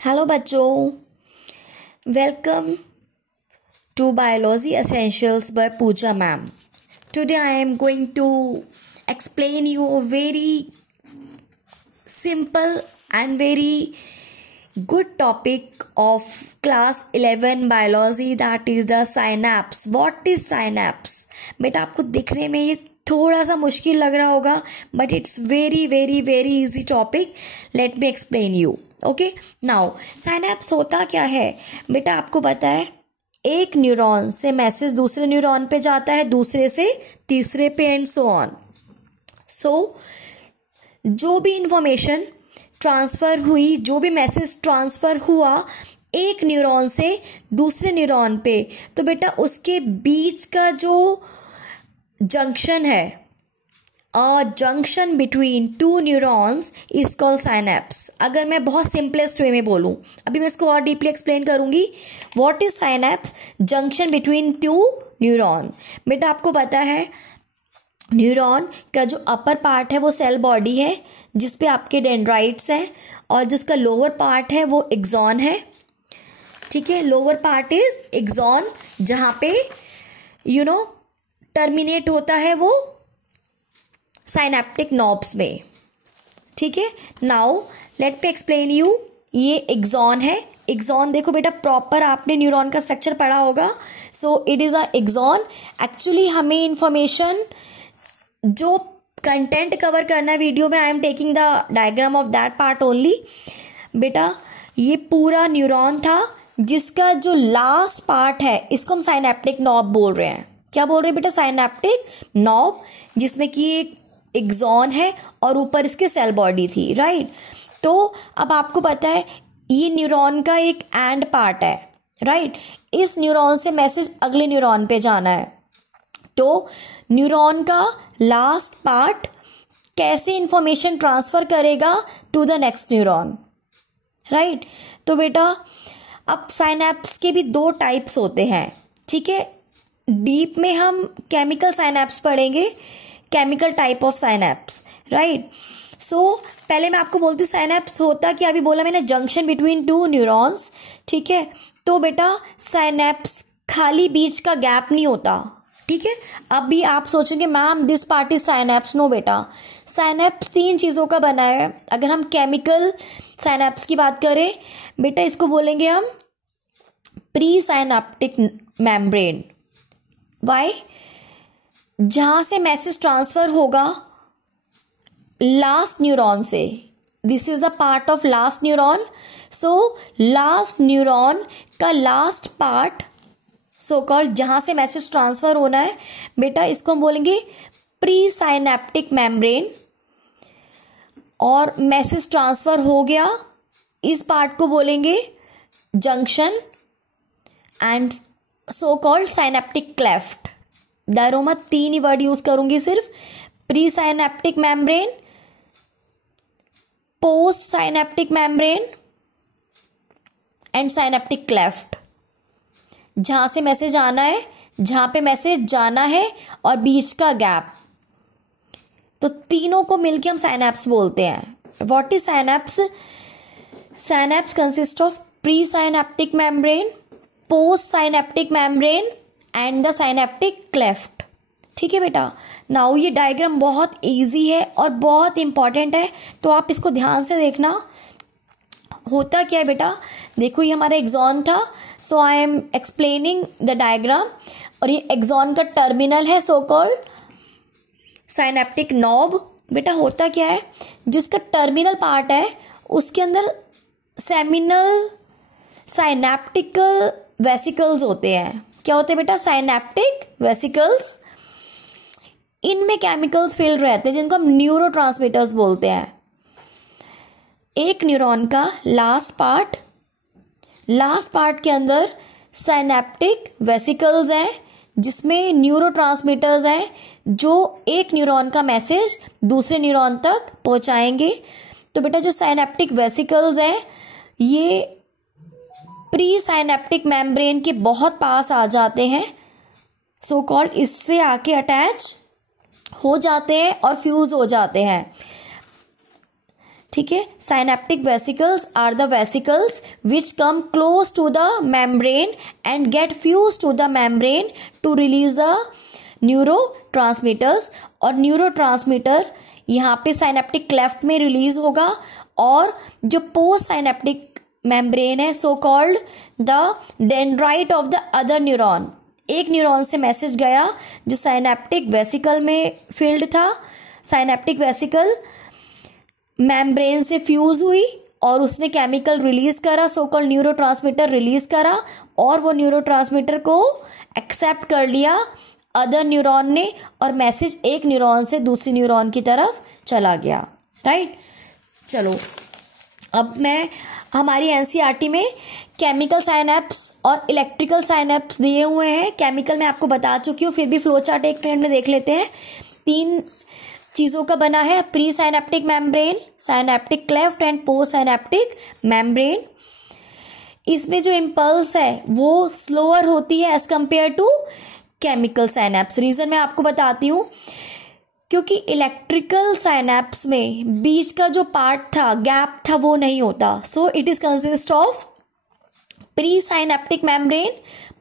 Hello बच्चों, welcome to biology essentials by Pooja ma'am. Today I am going to explain you a very simple and very good topic of class 11 biology, that is the synapse. What is synapse? बेटा आपको दिखने में ये थोड़ा सा मुश्किल लग रहा होगा, but it's very very very easy topic. Let me explain you. Okay, now synapse होता क्या है बेटा, आपको पता है एक न्यूरॉन से मैसेज दूसरे न्यूरॉन पे जाता है, दूसरे से तीसरे पे, एंड सो ऑन. सो जो भी इंफॉर्मेशन ट्रांसफर हुई, जो भी मैसेज ट्रांसफर हुआ एक न्यूरॉन से दूसरे न्यूरॉन पे, तो बेटा उसके बीच का जो जंक्शन है, junction between two neurons is called synapse. अगर मैं बहुत सिंपलेस्ट वे में बोलूं, अभी मैं इसको और डीपली एक्सप्लेन करूंगी. What is synapse? Junction between two neuron. बेटा आपको पता है न्यूरॉन का जो अपर पार्ट है वो सेल बॉडी है, जिसपे आपके डेंड्राइट्स हैं, और जिसका लोअर पार्ट है वो एक्सॉन है. ठीक है, लोअर पार्ट इज एक्सॉन, जहां पे टर्मिनेट होता है वो साइनेप्टिक नॉब्स में. ठीक है, now let me explain you. ये एक्सॉन है. एक्सॉन देखो बेटा, प्रॉपर आपने न्यूरॉन का स्ट्रक्चर पढ़ा होगा. So it is a axon. Actually हमें इंफॉर्मेशन जो कंटेंट कवर करना है वीडियो में, I am taking the diagram of that part only. बेटा ये पूरा न्यूरॉन था, जिसका जो लास्ट पार्ट है इसको हम साइनेप्टिक नॉब बोल रहे हैं. क्या बोल रहे हैं बेटा? साइनेप्टिक नॉब, जिसमें कि एक एक्सॉन है और ऊपर इसके सेल बॉडी थी. राइट. तो अब आपको पता है ये न्यूरॉन का एक एंड पार्ट है. राइट. इस न्यूरॉन से मैसेज अगले न्यूरॉन पे जाना है. तो न्यूरॉन का लास्ट पार्ट कैसे इंफॉर्मेशन ट्रांसफर करेगा to the next neuron. Right. तो बेटा अब साइनैप्स के भी दो टाइप्स होते हैं. ठीक है, डीप में हम केमिकल साइनैप्स पढ़ेंगे, chemical type of synapse. Right. So पहले मैं आपको बोलती हूँ साइनैप्स होता क्या. अभी बोला मैंने जंक्शन बिटवीन टू न्यूरॉन्स. ठीक है, तो बेटा साइनैप्स खाली बीच का गैप नहीं होता. ठीक है, अभी आप सोचेंगे ma'am this part is synapse. No बेटा, साइनैप्स तीन चीजों का बना है. अगर हम केमिकल साइनैप्स की बात करें बेटा, इसको बोलेंगे हम प्री साइनैप्टिक मेम्ब्रेन. वाई? जहां से मैसेज ट्रांसफर होगा लास्ट न्यूरॉन से. This is the part of last neuron. So last neuron का लास्ट पार्ट, सो कॉल्ड जहां से मैसेज ट्रांसफर होना है बेटा, इसको हम बोलेंगे प्री साइनेप्टिक मेम्ब्रेन. और मैसेज ट्रांसफर हो गया, इस पार्ट को बोलेंगे junction and so called synaptic cleft. डरो मत, तीन ही वर्ड यूज करूंगी सिर्फ. Pre synaptic membrane, post synaptic membrane and synaptic cleft. जहां से मैसेज आना है, जहां पे मैसेज जाना है, और बीच का गैप. तो तीनों को मिलके हम साइनैप्स बोलते हैं. What is synapse? Synapse consist of pre synaptic membrane, post synaptic membrane and the synaptic cleft. ठीक है बेटा, नाउ ये डायग्राम बहुत इजी है और बहुत इंपॉर्टेंट है, तो आप इसको ध्यान से देखना. होता क्या है बेटा, देखो ये हमारा एक्सॉन था. So I am explaining the diagram. और ये एक्सॉन का टर्मिनल है, सो कॉल्ड साइनेप्टिक नॉब. बेटा होता क्या है, जिसका टर्मिनल पार्ट है उसके अंदर सेमिनल साइनेप्टिकल वेसिकल्स होते हैं. क्या होते हैं बेटा? Synaptic vesicles. इनमें केमिकल्स फिल्ड रहते हैं, जिनको हम न्यूरोट्रांसमीटर्स बोलते हैं. एक न्यूरॉन का लास्ट पार्ट के अंदर साइनेप्टिक वेसिकल्स हैं, जिसमें न्यूरोट्रांसमीटर्स हैं, जो एक न्यूरॉन का मैसेज दूसरे न्यूरॉन तक पहुंचाएंगे. तो बेटा जो साइनेप्टिक वेसिकल्स हैं ये प्री साइनेप्टिक मेम्ब्रेन के बहुत पास आ जाते हैं, सो कॉल्ड इससे आके अटैच हो जाते हैं और फ्यूज हो जाते हैं. ठीक है, synaptic vesicles are the vesicles which come close to the membrane and get fuse to the membrane to release the neurotransmitters. और न्यूरो ट्रांसमीटर यहाँ पे साइनेप्टिक क्लेफ्ट में रिलीज होगा, और जो पोस्ट साइनेप्टिक मेम्ब्रेन है so called the dendrite of the other neuron, एक neuron से मैसेज गया जो साइनेप्टिक वेसिकल में फील्ड था, साइनेप्टिक वेसिकल मेम्ब्रेन से फ्यूज हुई और उसने केमिकल रिलीज करा, सो कॉल्ड न्यूरोट्रांसमीटर रिलीज करा, और वो न्यूरोट्रांसमीटर को एक्सेप्ट कर लिया अदर न्यूरॉन ने, और मैसेज एक न्यूरॉन से दूसरी न्यूरॉन की तरफ चला गया, राइट। चलो अब मैं हमारी एनसीईआरटी में केमिकल साइनेप्स और इलेक्ट्रिकल साइनेप्स दिए हुए हैं। केमिकल मैं आपको बता चुकी हूँ, फिर भी फ्लो चार्ट एक मिनट में देख लेते हैं। 3 चीजों का बना है, presynaptic membrane, synaptic cleft and postsynaptic membrane. इसमें जो इम्पल्स है वो स्लोअर होती है as compare to chemical synapse. Reason मैं आपको बताती हूँ, क्योंकि इलेक्ट्रिकल साइनेप्स में बीच का जो पार्ट था, गैप था, वो नहीं होता। सो it is consist of pre synaptic membrane,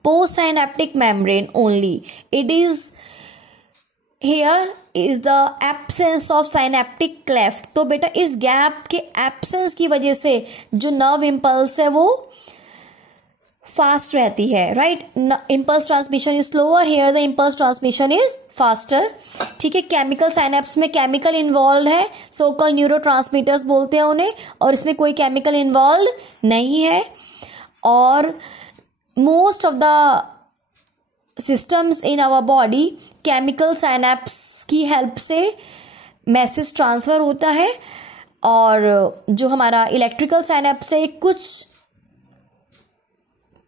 post synaptic membrane only. It is here is the absence of synaptic cleft. तो बेटा इस गैप के एब्सेंस की वजह से जो नर्व इम्पल्स है वो फास्ट रहती है, right. Impulse transmission is slower, here the impulse transmission is faster, ठीक है। केमिकल साइनेप्स में केमिकल इन्वॉल्व है, सो कॉल्ड न्यूरोट्रांसमीटर्स बोलते हैं उन्हें, और इसमें कोई केमिकल इन्वॉल्व नहीं है। और most of the systems in our body chemical synapse की हेल्प से मैसेज ट्रांसफर होता है, और जो हमारा इलेक्ट्रिकल साइनेप्स है कुछ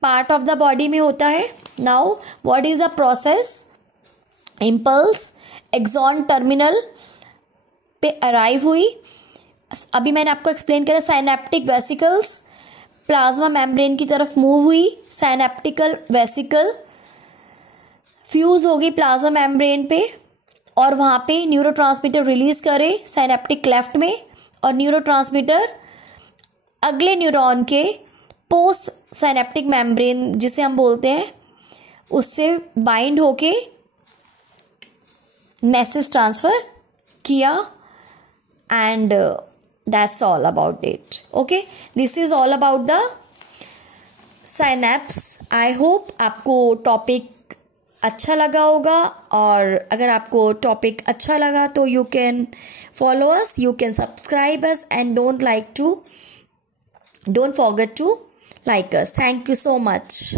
पार्ट ऑफ द बॉडी में होता है। Now what is the process? Impulse axon terminal पे अराइव हुई, अभी मैंने आपको एक्सप्लेन करा, साइनेप्टिक वेसिकल्स प्लाज्मा मेम्ब्रेन की तरफ मूव हुई, साइनेप्टिकल वेसिकल फ्यूज होगी प्लाज्मा मेम्ब्रेन पे, और वहां पे न्यूरोट्रांसमीटर रिलीज करे साइनेप्टिक क्लेफ्ट में, और न्यूरोट्रांसमीटर अगले न्यूरॉन के पोस्ट साइनेप्टिक मेम्ब्रेन जिसे हम बोलते हैं उससे बाइंड होके मैसेज ट्रांसफर किया, and that's all about it. Okay, this is all about the synapse. I hope आपको टॉपिक अच्छा लगा होगा, और अगर आपको टॉपिक अच्छा लगा तो you can follow us, you can subscribe us, and don't forget to like us. Thank you so much.